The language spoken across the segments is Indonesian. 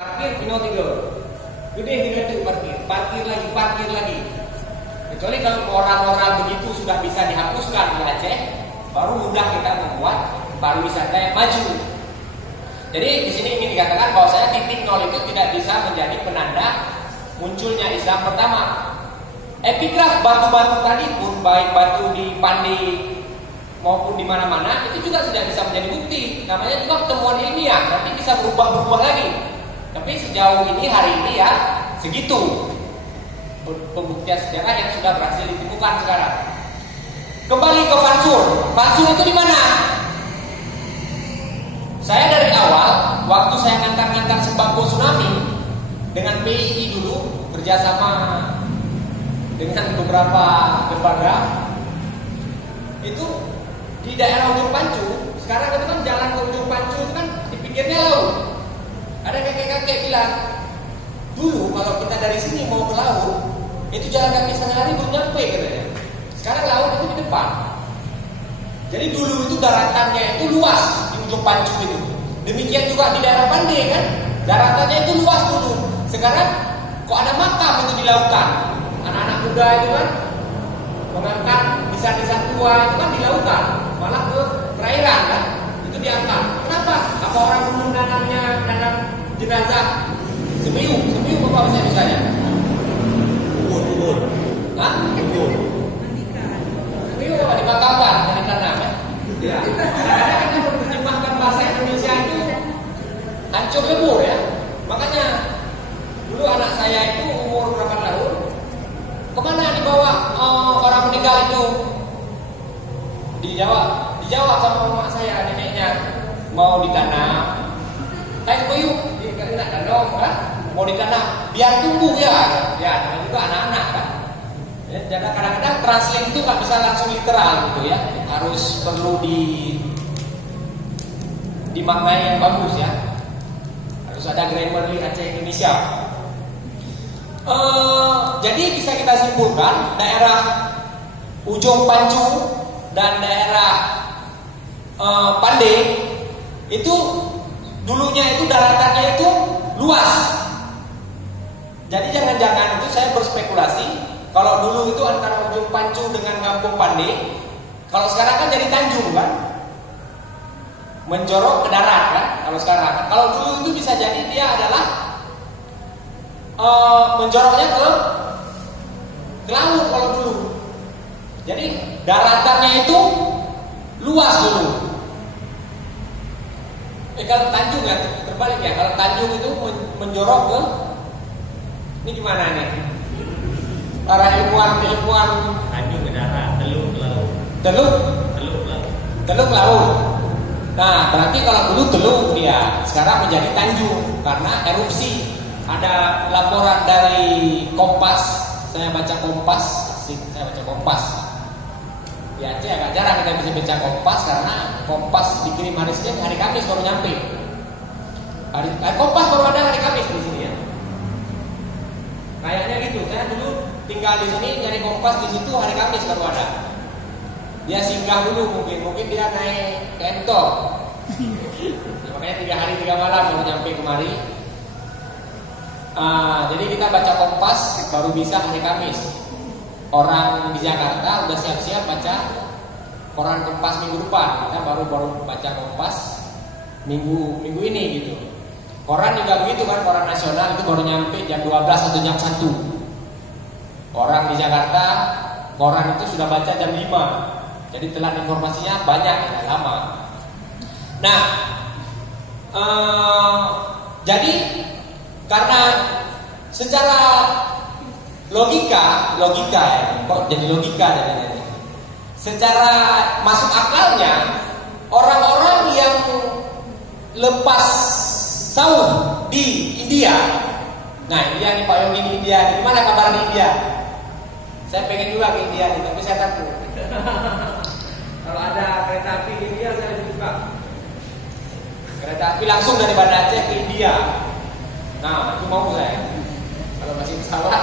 Parkir Pino tiga. Gede itu parkir lagi. Kecuali kalau moral begitu sudah bisa dihapuskan di Aceh, baru mudah kita membuat pariwisata yang maju. Jadi di sini ingin dikatakan bahwa saya titik nol itu tidak bisa menjadi penanda munculnya Islam pertama. Epigraf batu-batu tadi pun, baik batu di Pandi maupun di mana-mana, itu juga sudah bisa menjadi bukti. Namanya juga pertemuan ilmiah, nanti bisa berubah lagi. Tapi sejauh ini, hari ini ya segitu pembuktian sejarah yang sudah berhasil ditemukan sekarang. Kembali ke Fansur. Fansur itu di mana? Saya dari awal, waktu saya ngantar-ngantar sembako tsunami dengan PII dulu, kerjasama dengan beberapa lembaga, itu di daerah Ujung Pancu. Sekarang itu kan jalan ke Ujung Pancu itu kan dipikirnya laut. Ada kakek-kakek bilang, dulu kalau kita dari sini mau ke laut, itu jalan kaki setengah hari belum nyampe katanya. Sekarang laut itu di depan. Jadi dulu itu daratannya itu luas di Ujung Pancu itu. Demikian juga di daerah Pandai kan, daratannya itu luas dulu. Sekarang kok ada makam itu di lautan. Anak-anak muda itu kan mengangkat nisan-nisan tua itu kan di lautan, malah ke perairan kan, itu diangkat. Kenapa? Apa orang dulu nanamnya nanam jenazah sembiu apa bahasa misalnya? Kubur. Hah? Kubur. Sembiu apa dimakamkan dari tanah kan? Ya. Kadang-kadang kita menerjemahkan bahasa Indonesia itu hancur lebur ya. Makanya dulu anak saya itu umur berapa tahun? Kemana dibawa orang meninggal itu? Dijawab sama mak saya, neneknya mau ditanam. Kayak buyuk, nak tanam kan? Mau ditanam, biar tumbuh ya. Ya, namanya juga anak-anak kan. Ya, jadi kadang-kadang translate itu nggak bisa langsung literal gitu ya. Harus perlu dimaknai yang bagus ya. Harus ada grammar di Aceh Indonesia. Jadi bisa kita simpulkan daerah Ujung Pancu dan daerah Pandai itu dulunya itu daratannya itu luas. Jadi jangan-jangan itu saya berspekulasi kalau dulu itu antara Ujung Pancu dengan Kampung Pandai, kalau sekarang kan jadi Tanjung kan, menjorok ke darat kan. Kalau dulu itu bisa jadi dia adalah menjoroknya ke laut kalau dulu. Jadi daratannya itu luas dulu. Kalau Tanjung ya terbalik ya. Kalau Tanjung itu menjorok ke ini gimana nih? Para ilmuwan Tanjung ke darat, Teluk laut. Teluk laut. Nah, berarti kalau dulu Teluk dia, sekarang menjadi Tanjung karena erupsi. Ada laporan dari Kompas, saya baca Kompas. Di Aceh agak jarang kita bisa baca Kompas karena Kompas dikirim hari Senin, hari Kamis baru nyampe. Kompas baru ada hari Kamis di sini ya. Kayaknya gitu. Saya dulu tinggal di sini nyari Kompas di situ hari Kamis baru ada. Dia singgah dulu mungkin dia naik ke Entok. Makanya 3 hari 3 malam baru nyampe kemari. Jadi kita baca Kompas baru bisa hari Kamis. Orang di Jakarta udah siap-siap baca koran Kompas minggu depan. Kita baru baca Kompas minggu ini gitu. Koran juga begitu kan, koran nasional itu baru nyampe jam 12 atau jam 1. Orang di Jakarta koran itu sudah baca jam 5. Jadi telat informasinya banyak ya, lama. Nah, jadi karena secara logika ya, kok jadi logika jadinya. Secara masuk akalnya, orang-orang yang lepas sahur di India. Nah, India nih Pak Yogi di India. Gimana kabar di India? Saya pengen juga ke India nih, tapi saya takut. Kalau ada kereta api di India saya lebih suka. Kereta api langsung dari Banda Aceh ke India. Nah, itu mau saya. Kalau masih pesawat.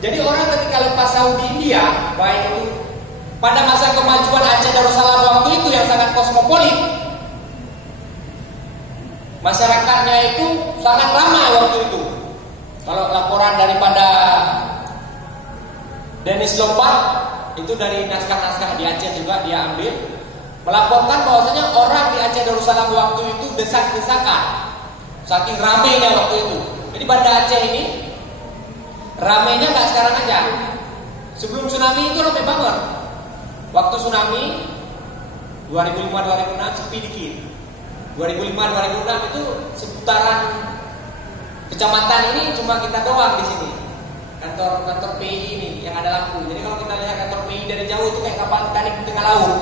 Jadi orang ketika lepas sahur di India, baik itu pada masa kemajuan Aceh Darussalam waktu itu yang sangat kosmopolit, masyarakatnya itu sangat ramai waktu itu. Kalau laporan daripada Dennis Lombard itu dari naskah-naskah di Aceh juga dia ambil, melaporkan bahwasanya orang di Aceh Darussalam waktu itu desak-desakan, saking ramainya waktu itu. Jadi Banda Aceh ini ramainya nggak sekarang aja. Sebelum tsunami itu ramai banget. Waktu tsunami 2005-2006 sepi dikit. 2005-2006 itu seputaran kecamatan ini cuma kita doang di sini. Kantor PI ini yang ada lampu. Jadi kalau kita lihat kantor PI dari jauh itu kayak kapal Titanic di tengah laut.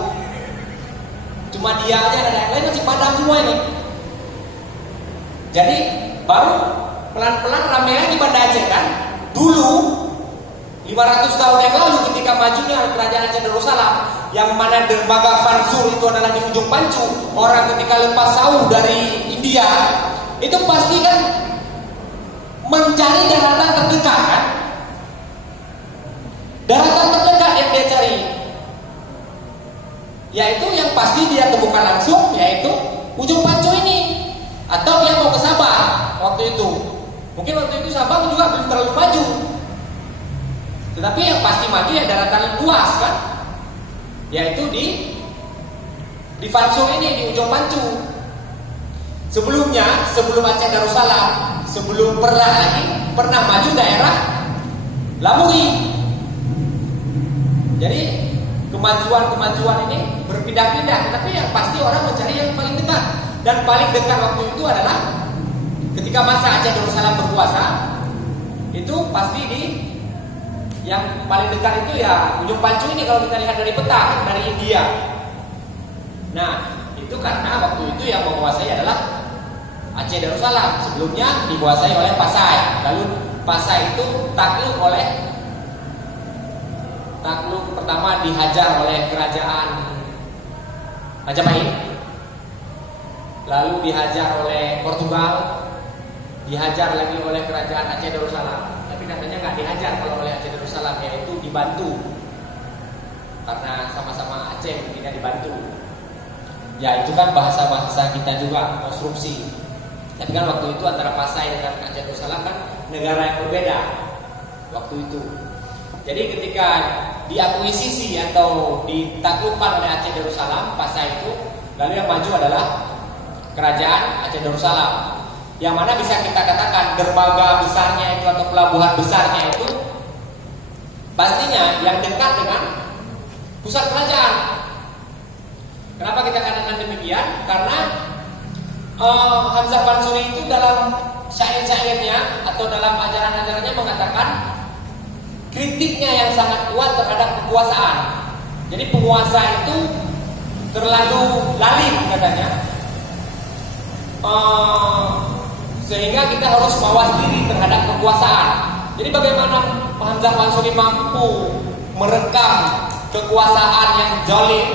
Cuma dia aja, ada yang lain masih padam semua ini. Jadi baru pelan-pelan ramai lagi Banda Aceh kan. Dulu 500 tahun yang lalu ketika majunya kerajaan Aceh Darussalam, yang mana dermaga Fansur itu adalah di ujung Pancu, orang ketika lepas sauh dari India itu pasti kan mencari daratan terdekat kan. Daratan terdekat yang dia cari, yaitu yang pasti dia temukan langsung, yaitu ujung Pancu ini. Atau dia mau ke Sabah waktu itu. Mungkin waktu itu Sabah juga belum terlalu maju. Tetapi yang pasti maju ya daratan luas kan, yaitu di Fansur ini, di ujung Pancu. Sebelumnya, sebelum Aceh Darussalam, sebelum pernah maju daerah Lamuri. Jadi kemajuan ini berpindah-pindah, tetapi yang pasti orang mencari yang paling dekat. Dan paling dekat waktu itu adalah ketika masa Aceh Darussalam berkuasa, itu pasti yang paling dekat itu ya ujung Pancu ini kalau kita lihat dari peta, dari India. Nah, itu karena waktu itu yang menguasai adalah Aceh Darussalam. Sebelumnya dikuasai oleh Pasai. Lalu Pasai itu takluk pertama dihajar oleh kerajaan Majapahit. Lalu dihajar oleh Portugal, dihajar lagi oleh kerajaan Aceh Darussalam. Tapi katanya nggak dihajar kalau oleh Aceh Darussalam, yaitu dibantu. Karena sama-sama Aceh mungkinnya dibantu. Ya itu kan bahasa-bahasa kita juga, konstruksi. Tapi kan waktu itu antara Pasai dengan Aceh Darussalam kan negara yang berbeda waktu itu. Jadi ketika diakuisisi atau ditaklukkan oleh Aceh Darussalam, Pasai itu, lalu yang maju adalah kerajaan Aceh Darussalam, yang mana bisa kita katakan dermaga besarnya itu atau pelabuhan besarnya itu pastinya yang dekat dengan pusat kerajaan. Kenapa kita katakan demikian? Karena Hamzah Fansuri itu dalam syair-syairnya atau dalam ajaran-ajarannya mengatakan kritiknya yang sangat kuat terhadap kekuasaan. Jadi penguasa itu terlalu lalim katanya. Sehingga kita harus mawas diri terhadap kekuasaan. Jadi bagaimana Hamzah Fansuri mampu merekam kekuasaan yang zalim?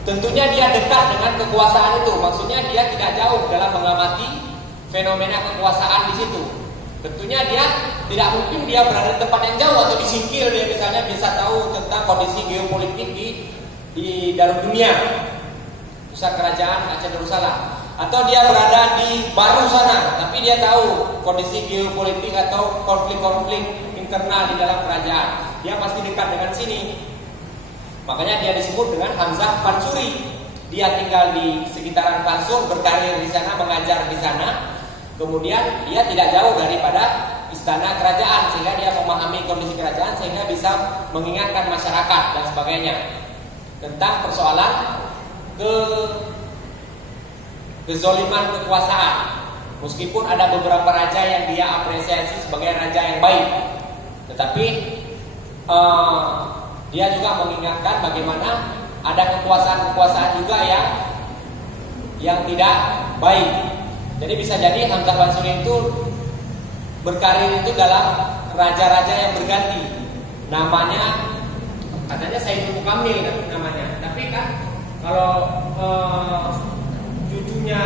Tentunya dia dekat dengan kekuasaan itu. Maksudnya dia tidak jauh dalam mengamati fenomena kekuasaan di situ. Tentunya dia tidak mungkin dia berada di tempat yang jauh atau di singkil. Dia misalnya bisa tahu tentang kondisi geopolitik di dalam dunia, pusat kerajaan Aceh Darussalam. Atau dia berada di Baru sana, tapi dia tahu kondisi geopolitik atau konflik-konflik internal di dalam kerajaan. Dia pasti dekat dengan sini. Makanya dia disebut dengan Hamzah Fansuri. Dia tinggal di sekitaran Fansur, berkarir di sana, mengajar di sana. Kemudian dia tidak jauh daripada istana kerajaan, sehingga dia memahami kondisi kerajaan, sehingga bisa mengingatkan masyarakat dan sebagainya tentang persoalan kezoliman kekuasaan. Meskipun ada beberapa raja yang dia apresiasi sebagai raja yang baik, tetapi dia juga mengingatkan bagaimana ada kekuasaan-kekuasaan juga yang tidak baik. Jadi bisa jadi Hamzah Fansuri itu berkarir itu dalam raja-raja yang berganti. Namanya katanya Sayyidul Mukamil namanya. Tapi kan kalau cucunya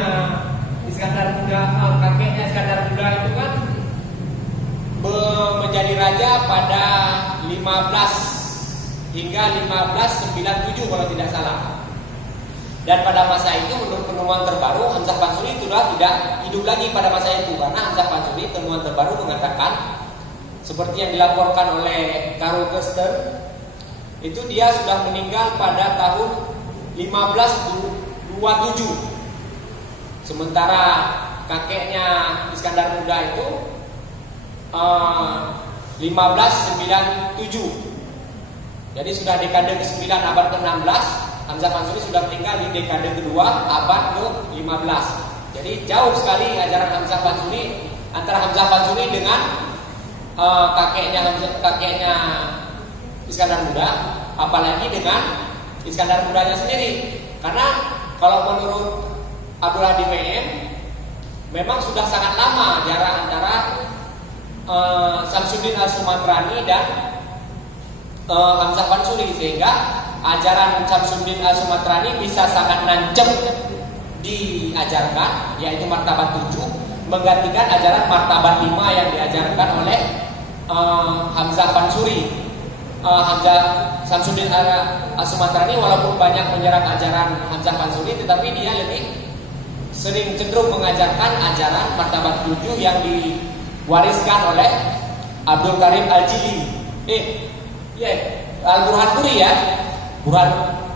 Iskandar Muda, kakeknya Iskandar Muda itu kan menjadi raja pada 15 hingga 1597 kalau tidak salah. Dan pada masa itu menurut penemuan terbaru Hamzah Fansuri sudah tidak hidup lagi pada masa itu, karena Hamzah Fansuri temuan terbaru mengatakan seperti yang dilaporkan oleh Karl Koester, itu dia sudah meninggal pada tahun 1527. Sementara kakeknya Iskandar Muda itu 1597. Jadi sudah dekade ke-9 abad ke-16. Hamzah Fansuri sudah meninggal di dekade kedua abad ke-15. Jadi jauh sekali ajaran Hamzah Fansuri antara Hamzah Fansuri dengan kakeknya Iskandar Muda, apalagi dengan Iskandar Mudanya sendiri. Karena kalau menurut Abdul Hadi PM, memang sudah sangat lama jarak antara Samsuddin Al-Sumatrani dan Hamzah Fansuri, sehingga ajaran Samsuddin Al-Sumatrani bisa sangat nancep diajarkan, yaitu martabat 7, menggantikan ajaran martabat 5 yang diajarkan oleh Hamzah Fansuri. Samsuddin Al-Sumatrani walaupun banyak menyerang ajaran Hamzah Fansuri, tetapi dia lebih sering cenderung mengajarkan ajaran martabat 7 yang diwariskan oleh Abdul Karim Al-Jili. Al-Burhanpuri ya.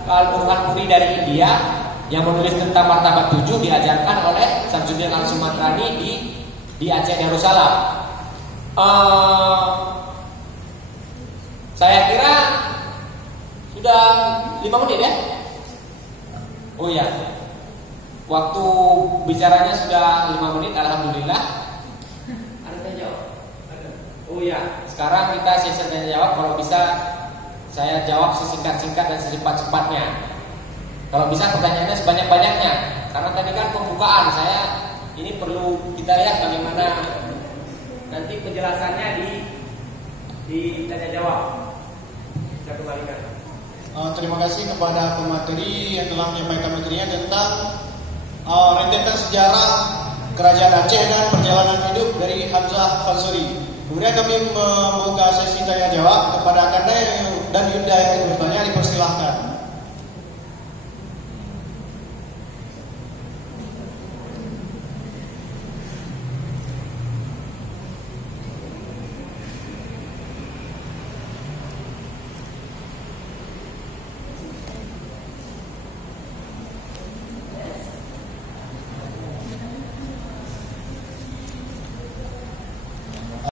Al-Burhanpuri dari India yang menulis tentang martabat 7 diajarkan oleh Samsuddin Al-Sumatrani di Aceh Darussalam. Saya kira sudah 5 menit ya. Oh ya, waktu bicaranya sudah 5 menit, alhamdulillah. Ada tanya jawab? Ada. Oh ya, sekarang kita sesi tanya jawab. Kalau bisa saya jawab sesingkat-singkat dan secepat-cepatnya. Kalau bisa pertanyaannya sebanyak-banyaknya. Karena tadi kan pembukaan, saya ini perlu kita lihat bagaimana nanti penjelasannya di tanya jawab. Saya kembalikan. Terima kasih kepada pemateri yang telah menyampaikan materinya tentang rentetan sejarah Kerajaan Aceh dan perjalanan hidup dari Hamzah Fansuri. Kemudian kami membuka sesi tanya jawab kepada Akanda dan Yunda yang bertanya.